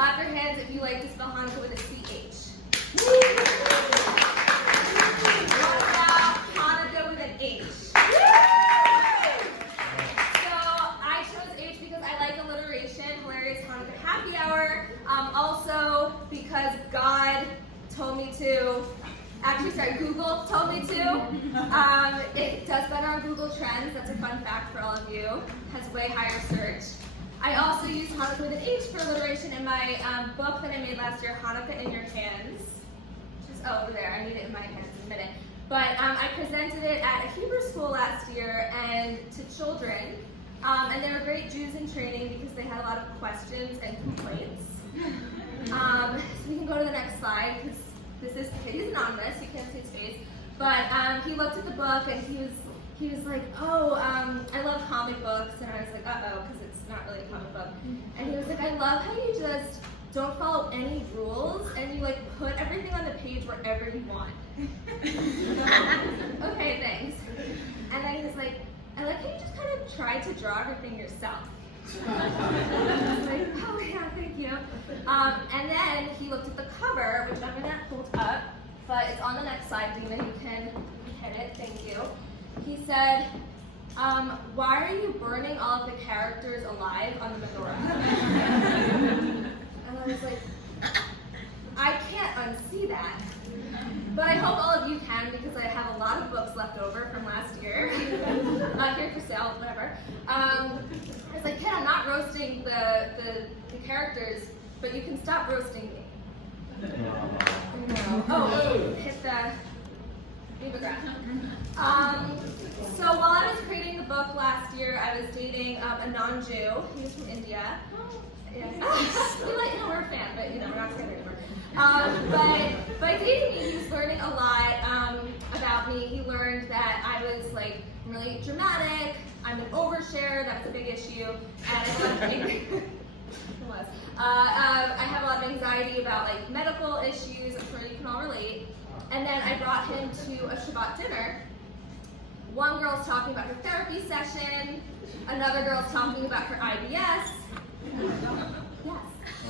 Clap your hands if you like to spell Hanukkah with a CH. What about Hanukkah with an H? So I chose H because I like alliteration. Hilarious Hanukkah Happy Hour. Also because God told me to. Actually, sorry, Google told me to. It does better on Google Trends. That's a fun fact for all of you. Has way higher search. I also used Hanukkah with an H for alliteration in my book that I made last year, Hanukkah in Your Hands. Just over there. I need it in my hands in a minute. But I presented it at a Hebrew school last year and to children. And they were great Jews in training because they had a lot of questions and complaints. So we can go to the next slide because he's anonymous, you can't see his face. But he looked at the book and he was like, oh, I love comic books. And I was like, uh-oh, because it's not really a comic book. And he was like, I love how you just don't follow any rules and you like put everything on the page wherever you want. Okay, thanks. And then he was like, I like how you just kind of try to draw everything yourself. I was like, oh yeah, thank you. And then he looked at the cover, which I'm gonna hold up, but it's on the next slide, Dina, you can hit it, thank you. He said, why are you burning all of the characters alive on the menorah? And I was like, I can't unsee that. But I hope all of you can because I have a lot of books left over from last year. Not here for sale, whatever. I was like, kid, I'm not roasting the characters, but you can stop roasting me. Oh, hit the photograph. So while I was creating the book last year, I was dating a non-Jew. He was from India. Yeah. We're a fan, but we're not together anymore. But by dating me, he was learning a lot about me. He learned that I was like really dramatic. I'm an overshare. That's a big issue. And I have a lot of anxiety about like medical issues. I'm sure you can all relate. And then I brought him to a Shabbat dinner. One girl's talking about her therapy session. Another girl's talking about her IBS. Yes.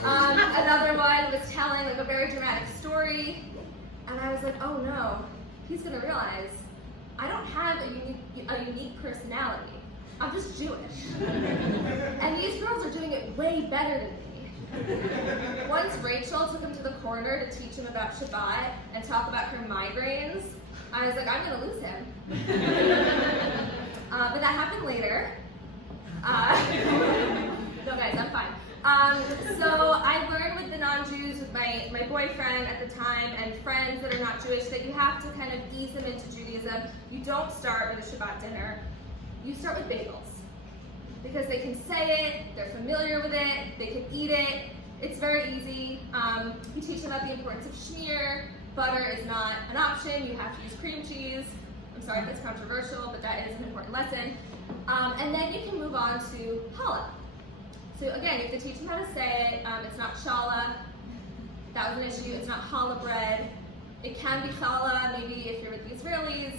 Another one was telling like a very dramatic story, and I was like, oh no, he's gonna realize I don't have a unique personality. I'm just Jewish. And these girls are doing it way better than me. Once Rachel took him to the corner to teach him about Shabbat and talk about her migraines, I was like, I'm gonna lose him. But that happened later. No guys, I'm fine. So I learned with the non-Jews, with my boyfriend at the time, and friends that are not Jewish, that you have to kind of ease them into Judaism. You don't start with a Shabbat dinner. You start with bagels. Because they can say it, they're familiar with it, they can eat it. It's very easy. You teach them about the importance of schmear. Butter is not an option. You have to use cream cheese. I'm sorry if it's controversial, but that is an important lesson. And then you can move on to challah. So again, you have to teach them how to say it. It's not challah. That was an issue. It's not challah bread. It can be challah, maybe if you're with the Israelis.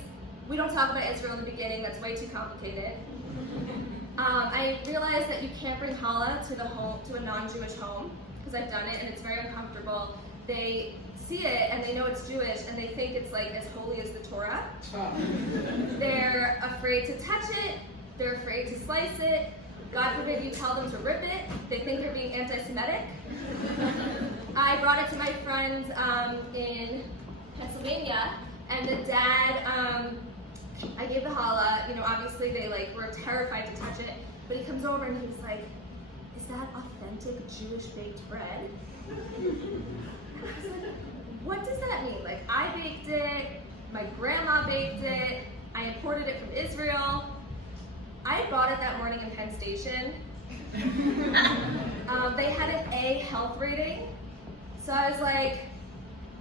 We don't talk about Israel in the beginning. That's way too complicated. I realized that you can't bring challah to a non-Jewish home, because I've done it and it's very uncomfortable. They see it and they know it's Jewish and they think it's like as holy as the Torah. They're afraid to touch it. They're afraid to slice it. God forbid you tell them to rip it. They think you're being anti-Semitic. I brought it to my friends in Pennsylvania, and the dad, I gave the challah. Obviously they were terrified to touch it, but he comes over and he's like, "Is that authentic Jewish baked bread?" I was like, "What does that mean? I baked it. My grandma baked it. I imported it from Israel." I bought it that morning in Penn Station. They had an A health rating. So I was like,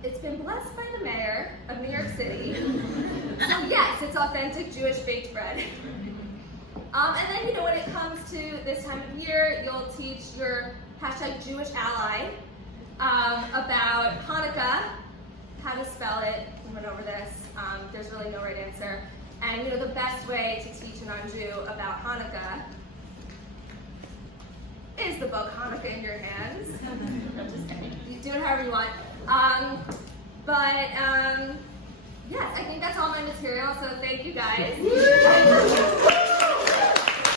it's been blessed by the mayor of New York City. So yes, it's authentic Jewish baked bread. And then, when it comes to this time of year, you'll teach your #JewishAlly about Hanukkah, how to spell it. We went over this. There's really no right answer. And the best way to teach a non-Jew about Hanukkah is the book Hanukkah in Your Hands. you want. Yes, I think that's all my material, so thank you guys.